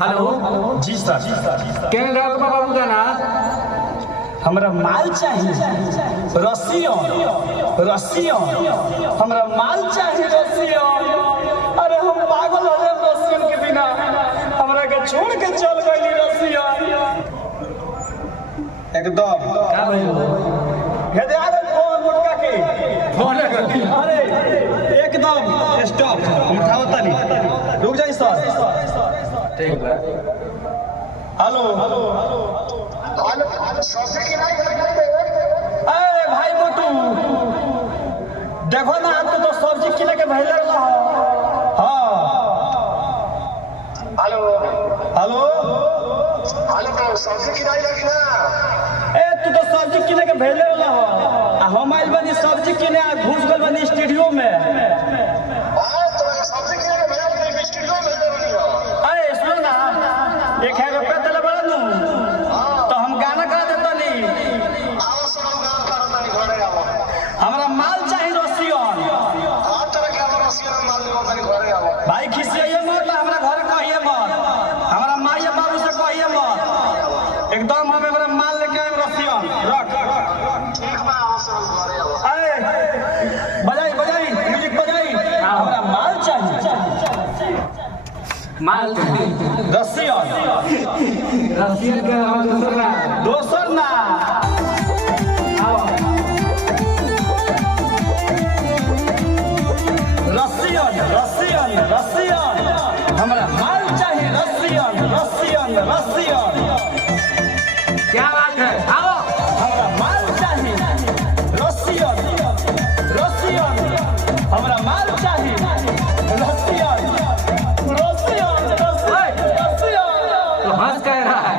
Hello जी सर। क्या गाँव का बाबू का ना हमरा माल चाहिए रसियन हमरा माल चाहिए रसियन। अरे हम पागल हो गए रसियन के बिना, हमरा के छोड़ के चल गई रसियन एकदम। क्या भाई हे दे अरे फोन मुटका के फोन कर अरे एकदम स्टॉप, हम उठावता नहीं, रुक जाइए सर। ठीक है। हेलो अरे भाई मोटू देखो ना, आपको तो सब्जी किने के भेज रहा हो। हाँ हेलो हेलो सब्जी किनाई लगी ना। ए तू तो सब्जी किने के भेज रहा हो, हम आइल बनी सब्जी किने, घुस गल बनी स्टूडियो में। सब्जी किने के भेज स्टूडियो में बनी हो। अरे सुनो ना, 1000 रुपया दिला बड़ा नू तो हम गाना गा देता नहीं। आओ सब गान करता नहीं घरे आओ। हमरा माल चाहिए रसियन। हर तरह के हमरा रसियन माल देबो तनी घरे आओ। भाई खिसियाइए मत, हमरा घर कहिए मत, हमरा माई या बाबू से कहिए मत, एकदम हम हमरा माल लेके आए रसियन। रख ठीक बा, आओ सब घरे आओ। अरे बजाई म्यूजिक बजाई, हमरा माल चाहिए माल रसियन। रसियन का हम दोसर ना रसियन हमरा माल चाहिए रसियन। क्या बात है? आओ हमरा माल चाहिए रसियन। हमरा माल चाहिए रसियन। तो हंस कह रहा है,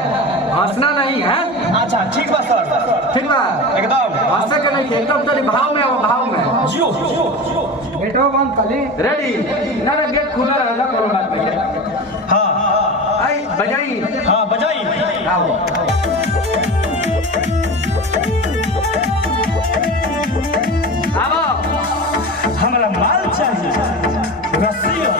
हंसना नहीं है। अच्छा ठीक बा सर, ठीक बा, एकदम हंसे के नहीं, एकदम तरी भाव में हो, भाव में जियो। गेटो बंद कली रेडी ना, गेट खुला रहेगा, कोई बात नहीं है। हाँ आई बजाई। हाँ बजाई। आओ आओ हमरा माल चाहिए रसियन।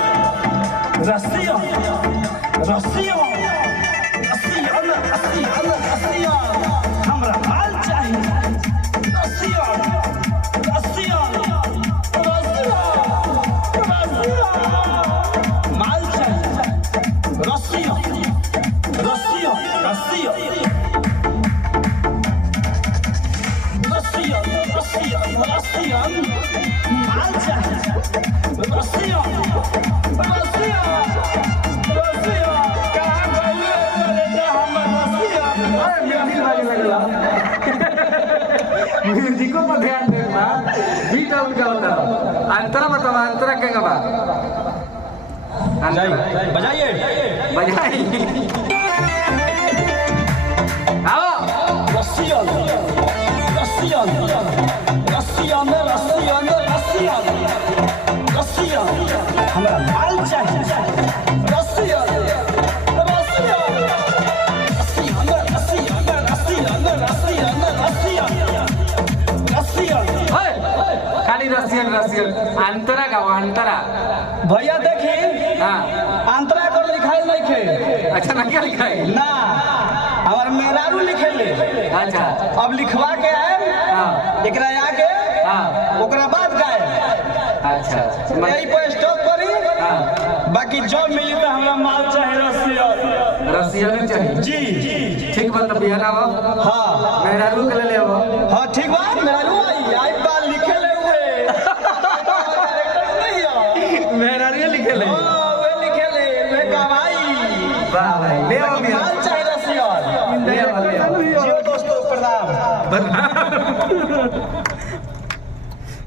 हमरा माल चाहिए रसियन। माल चाहिए रसियन। माल चाहिए रसियन। कहाँ गइले मेरे जा हमर रसियन। म्यूजिको पर ध्यान देना, बीट आउट का होता है। अंतरा बताओ, अंतरा क्या बा? बजाइए बजाई। आओ रसियन। हमरा माल चाहिए रसियन। खाली रसियन अंतरा का अंतरा। भैया देखी, हाँ अंतरा कर लिखाई नहीं खे अच्छा, ना क्या लिखा है? ना, हमार मेहरारू लिखेले। अच्छा अब लिखवा के आए हाँ एकरा आगे, हाँ ओकरा बाद गाए। अच्छा यही पर स्टॉप करी, हाँ बाकी जब मिली तो हमरा माल चाहिए रसियन चाहिए जी। ठीक बात, बिहार आओ। हाँ मेहरारू के ले आओ। हाँ ठीक बा, मेहरारू आई बात लिखे ले हुए मेहरारू लिखे ले, लिखे ले गवाई। वाह भाई ले आओ, माल चाहिए रसियन। ले आओ। जियो दोस्तों, प्रणाम।